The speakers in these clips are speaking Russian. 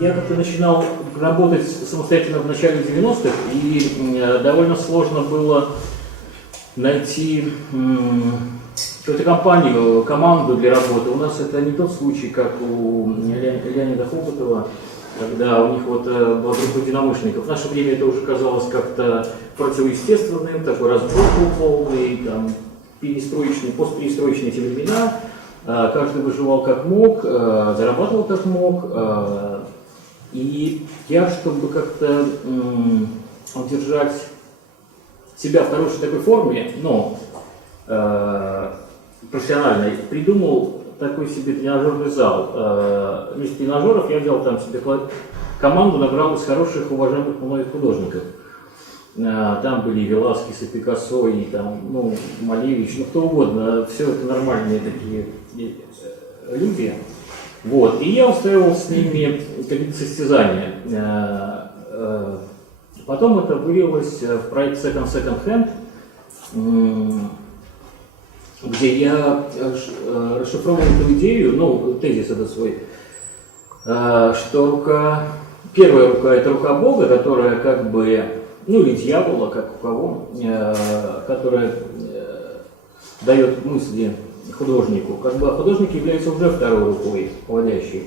Я как-то начинал работать самостоятельно в начале 90-х, и довольно сложно было найти какую-то компанию, команду для работы. У нас это не тот случай, как у Леонида Хоботова, когда у них вот была группа единомышленников. В наше время это уже казалось как-то противоестественным, такой разброд был полный, там, перестроечные, постперестроечные эти времена. Каждый выживал как мог, зарабатывал как мог. И я, чтобы как-то удержать себя в хорошей такой форме, но профессиональной, придумал такой себе тренажерный зал. Вместо тренажеров я взял там себе команду, набрал из хороших, уважаемых многих художников. Там были и Веласкес, и Пикассо, и там, ну, Малевич, ну кто угодно, все это нормальные такие люди. Вот. И я устраивал с ними какие-то состязания. Потом это вылилось в проект Second Hand, где я расшифровал эту идею, ну, тезис этот свой, что первая рука – это рука Бога, которая как бы, ну или дьявола, как у кого, которая дает мысли художнику. Как бы художник является уже второй рукой, вводящей.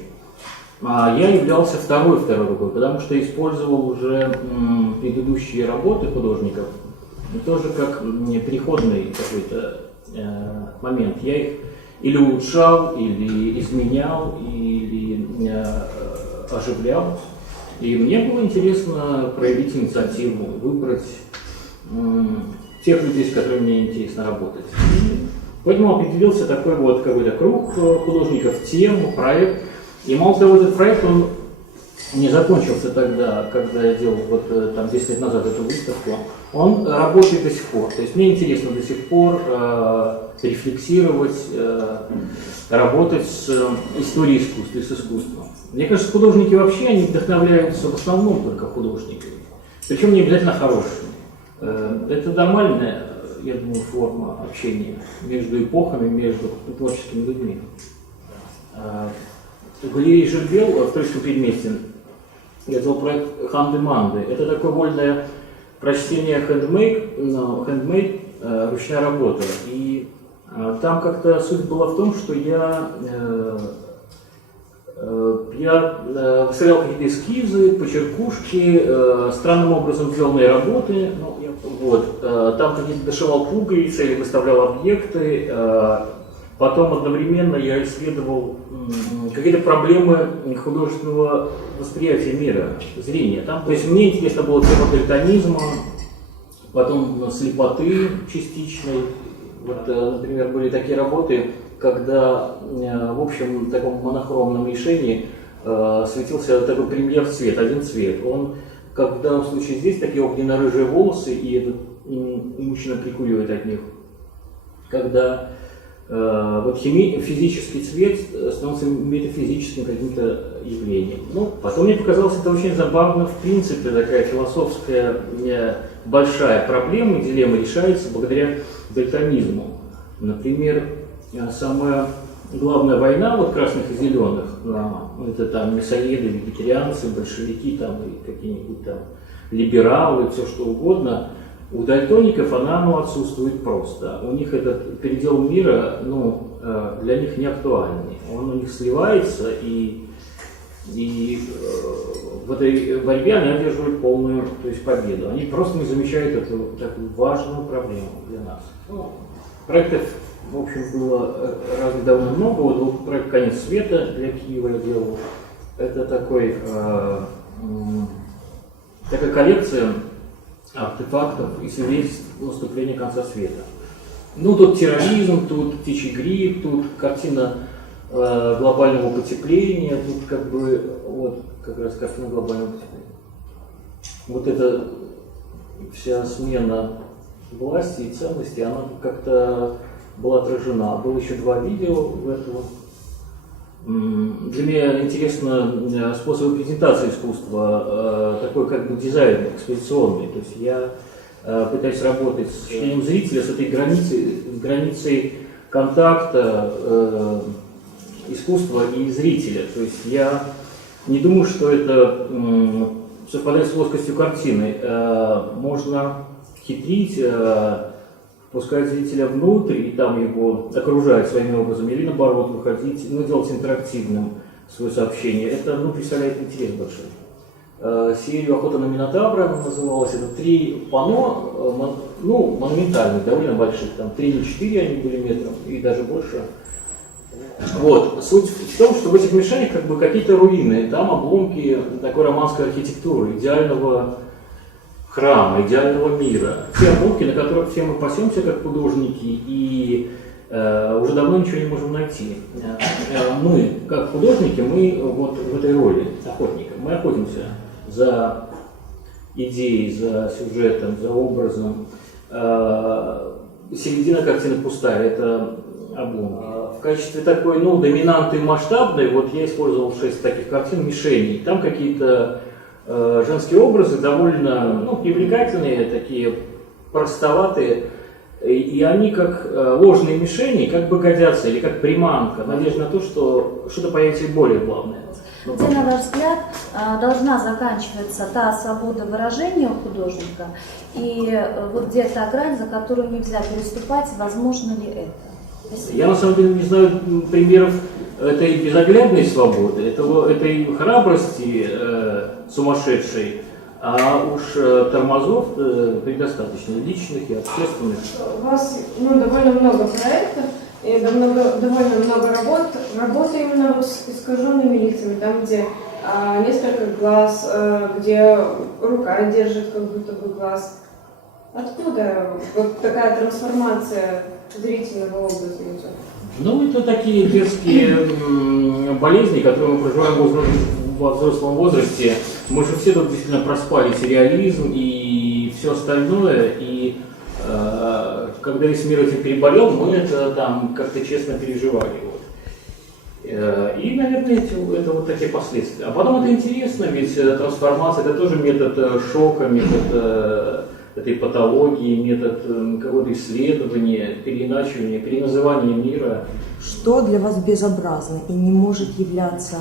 А я являлся второй рукой, потому что использовал уже предыдущие работы художников, тоже как переходный какой-то момент. Я их или улучшал, или изменял, или оживлял. И мне было интересно проявить инициативу, выбрать тех людей, с которыми мне интересно работать. Поэтому определился такой вот какой-то круг художников, тем, проект. И мало того, этот проект, он не закончился тогда, когда я делал вот там 10 лет назад эту выставку. Он работает до сих пор. То есть мне интересно до сих пор рефлексировать, работать с историей искусства и с искусством. Мне кажется, художники вообще, они вдохновляются в основном только художниками. Причем не обязательно хорошими. Это нормальная, я думаю, форма общения между эпохами, между творческими людьми. В галерее Жильбел в Тульском предместье я делал проект «Ханды-манды». Это такое вольное прочтение handmade, ручная работа. И там как-то суть была в том, что я выставлял какие-то эскизы, почеркушки, странным образом сделанные работы. Ну, там какие-то дошивал пуговицы или выставлял объекты. Потом одновременно я исследовал какие-то проблемы художественного восприятия мира, зрения. То есть мне интересно было тема дальтонизма, потом слепоты частичной. Вот, например, были такие работы, когда в общем таком монохромном решении светился такой премьер цвет, один цвет. Он, как в данном случае здесь, такие огненно-рыжие волосы, и этот мужчина прикуривает от них. Когда вот физический цвет становится метафизическим каким-то явлением. Ну, потом мне показалось это очень забавно, в принципе, такая философская большая проблема, дилемма решается благодаря дальтонизму. Например, самая главная война вот красных и зеленых, это там мясоеды, вегетарианцы, большевики там, и какие-нибудь там либералы, все что угодно. У дальтоников она отсутствует просто. У них этот передел мира для них не актуальный. Он у них сливается, и в этой борьбе они одерживают полную, то есть победу. Они просто не замечают эту такую важную проблему для нас. Проектов, в общем, было разных довольно много. Вот был проект «Конец света» для Киева я делал. Это такая коллекция артефактов и свидетельств наступления конца света. Ну, тут терроризм, тут птичий грипп, тут картина глобального потепления, тут как бы, вот, как раз картина глобального потепления. Вот эта вся смена власти и ценностей, она как-то была отражена. Было еще 2 видео в этом. Для меня интересно способы презентации искусства, такой как бы дизайн экспозиционный. То есть я пытаюсь работать с ощущением зрителя, с этой границей контакта искусства и зрителя. То есть я Не думаю, что это совпадает с плоскостью картины. Можно хитрить, пускать зрителя внутрь и там его окружать своими образами, или наоборот выходить, ну, делать интерактивным свое сообщение. Это, ну, представляет интерес большой. Серию «Охота на Минотавра» называлась. Это 3 панно, ну, монументальных, довольно больших, там 3 или 4 они были метров, и даже больше. Вот. Суть в том, что в этих мишенях как бы какие-то руины, там обломки такой романской архитектуры, идеального храма, идеального мира. Те обломки, на которых все мы пасемся как художники, и уже давно ничего не можем найти. Мы, как художники, мы вот в этой роли охотника. Мы охотимся за идеей, за сюжетом, за образом. Середина картины пустая, это обломки. В качестве такой, ну, доминанты масштабной, вот я использовал 6 таких картин мишеней. Там какие-то женские образы довольно, ну, привлекательные, такие простоватые. И они как ложные мишени, как бы годятся, или как приманка, надежда на то, что что-то появится более главное. Где, на ваш взгляд, должна заканчиваться та свобода выражения у художника, и вот где та грань, за которую нельзя переступать, возможно ли это? Спасибо. Я на самом деле не знаю примеров этой безоглядной свободы, этой храбрости сумасшедшей, а уж тормозов предостаточно, личных и общественных. У вас, ну, довольно много проектов и довольно много работы именно с искаженными лицами, там, где несколько глаз, где рука держит как будто бы глаз. Откуда вот такая трансформация зрительного образа идет? Ну, это такие детские болезни, которые мы проживаем во взрослом возрасте. Мы же все тут действительно проспали сериализм и все остальное, и когда весь мир этим переболел, мы это там как-то честно переживали. Вот. И, наверное, это вот такие последствия. А потом это интересно, ведь трансформация — это тоже метод шока, метод этой патологии, метод какого-то исследования, переиначивания, переназывания мира. Что для вас безобразно и не может являться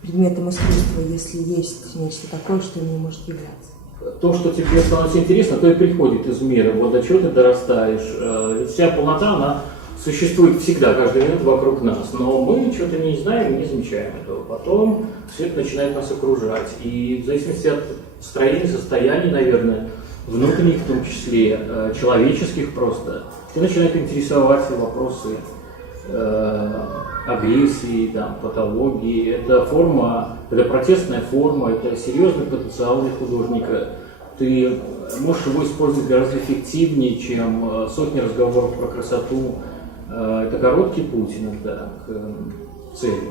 предметом искусства, если есть нечто такое, что не может являться? То, что тебе становится интересно, то и приходит из мира. Вот до чего ты дорастаешь. Ведь вся полнота, она существует всегда, каждый минут вокруг нас. Но мы что-то не знаем, не замечаем этого. Потом все это начинает нас окружать. И в зависимости от строения, состояний, наверное, внутренних в том числе, человеческих просто, ты начинает интересовать вопросы агрессии, там, патологии. Это форма, это протестная форма, это серьезный потенциал для художника. Ты можешь его использовать гораздо эффективнее, чем сотни разговоров про красоту. Это короткий путь иногда к цели.